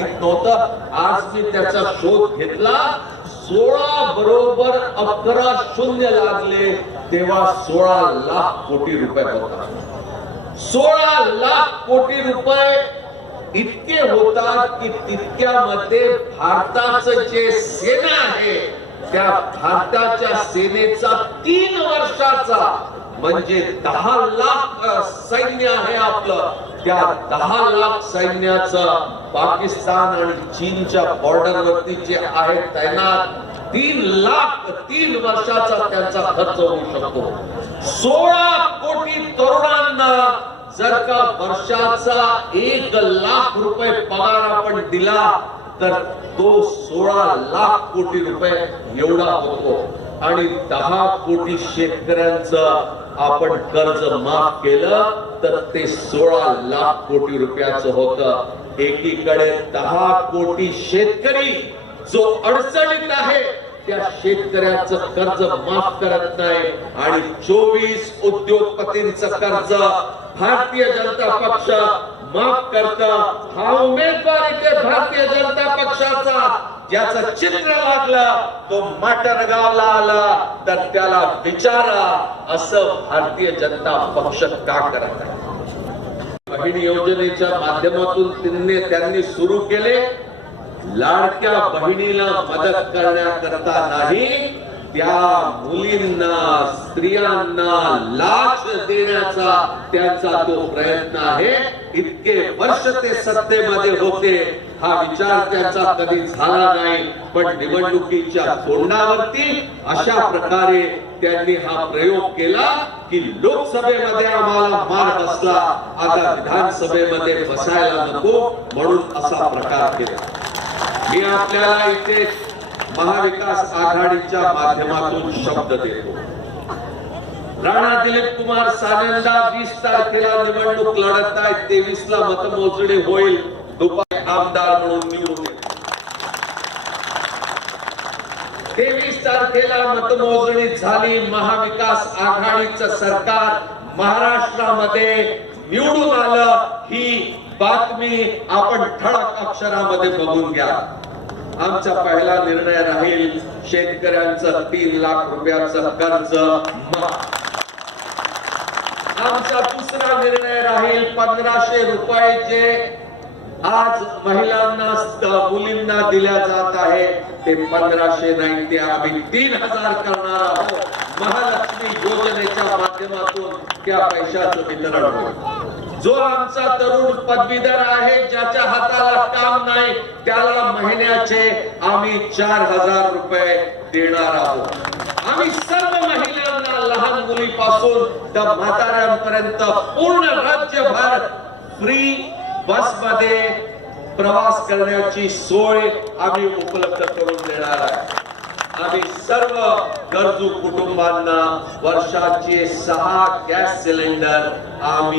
माहीत नव्हतं. आज मी त्याचा शोध घेतला. सोळा बरोबर अकरा शून्य लागले. तेव्हा सोळा लाख कोटी रुपये होता. सोळा लाख कोटी रुपये इतके होतात की तितक्यामध्ये भारताचं जे सेना आहे त्या भारताच्या सेनेचा तीन वर्षाचा म्हणजे दहा लाख अ, त्या दहा लाख सैन्याचं पाकिस्तान आणि चीनच्या बॉर्डर वरती जे आहे तैनात तीन लाख तीन वर्षाचा त्यांचा खर्च होऊ शकतो. सोळा कोटी तरुणांना जर का वर्षाचा एक लाख रुपये पगार आपण दिला तर तो सोळा लाख कोटी रुपये एवढा होतो. आणि दहा कोटी शेतकऱ्यांचं आपण कर्ज माफ केलं तर ते सोळा लाख कोटी रुपयाचं होत. एकीकडे दहा कोटी शेतकरी जो अडचणीत आहे त्या शेतकऱ्याचं कर्ज माफ करत नाही. आणि चोवीस उद्योगपतींचं कर्ज भारतीय जनता पक्ष माफ करता हा उमेदवार इथे भारतीय जनता पक्षाचा ज्याचं चित्र लागलं तो माटरगावला आला तर त्याला विचारा असं भारतीय जनता पक्ष का करत आहे? बहीण योजनेच्या माध्यमातून त्यांनी त्यांनी सुरू केले. लाडक्या बहिणीला मदत करण्याकरता नाही त्या मुलींना स्त्रियांना लाच देण्याचा त्यांचा तो प्रयत्न आहे. इतके वर्ष ते सत्तेमध्ये होते हा विचार त्यांचा कधी झाला नाही. पण निवडणुकीच्या तोंडावरती अशा प्रकारे त्यांनी हा प्रयोग केला की लोकसभेमध्ये आम्हाला मार बसला. आता विधानसभेमध्ये बसायला नको म्हणून असा प्रकार केला. मी आपल्याला इथे महाविकास आघाडीच्या माध्यमातून शब्द देतो. राणा दिलीप कुमार सानंदा वीस तारखेला निवडणूक लढत आहे. तेवीस ला मतमोजणी होईल. दुपारी आमदार म्हणून निवडून येतील. तेवीस तारखेला मतमोजणी झाली. महाविकास आघाडीचं सरकार महाराष्ट्रामध्ये निवडून आलं. ही बातमी आपण ठळक अक्षरामध्ये बघून घ्या. आमचा पहिला निर्णय राहील. शेतकऱ्यांचं तीन लाख रुपयाचं कर्ज माफ. आमचा दुसरा निर्णय राहील पंधराशे रुपये जे आज महिलांना मुलींना दिल्या जात आहे ते पंधराशे नाही ते आम्ही तीन हजार करणार आहोत. महालक्ष्मी योजनेच्या माध्यमातून त्या पैशाचं वितरण होईल. जो आमचा तरुण पदवीधर आहे ज्याच्या हाताला काम नाही त्याला महिन्याचे आम्ही चार हजार रुपये देणार आहोत. आम्ही सर्व महिलांना लहान मुलीपासून तर म्हाताऱ्यांपर्यंत पूर्ण राज्यभर फ्री बसमध्ये प्रवास करण्याची सोय आम्ही उपलब्ध करून देणार आहे. आम्ही सर्व गरजू कुटुंबांना वर्षाचे सहा गॅस सिलेंडर आम्ही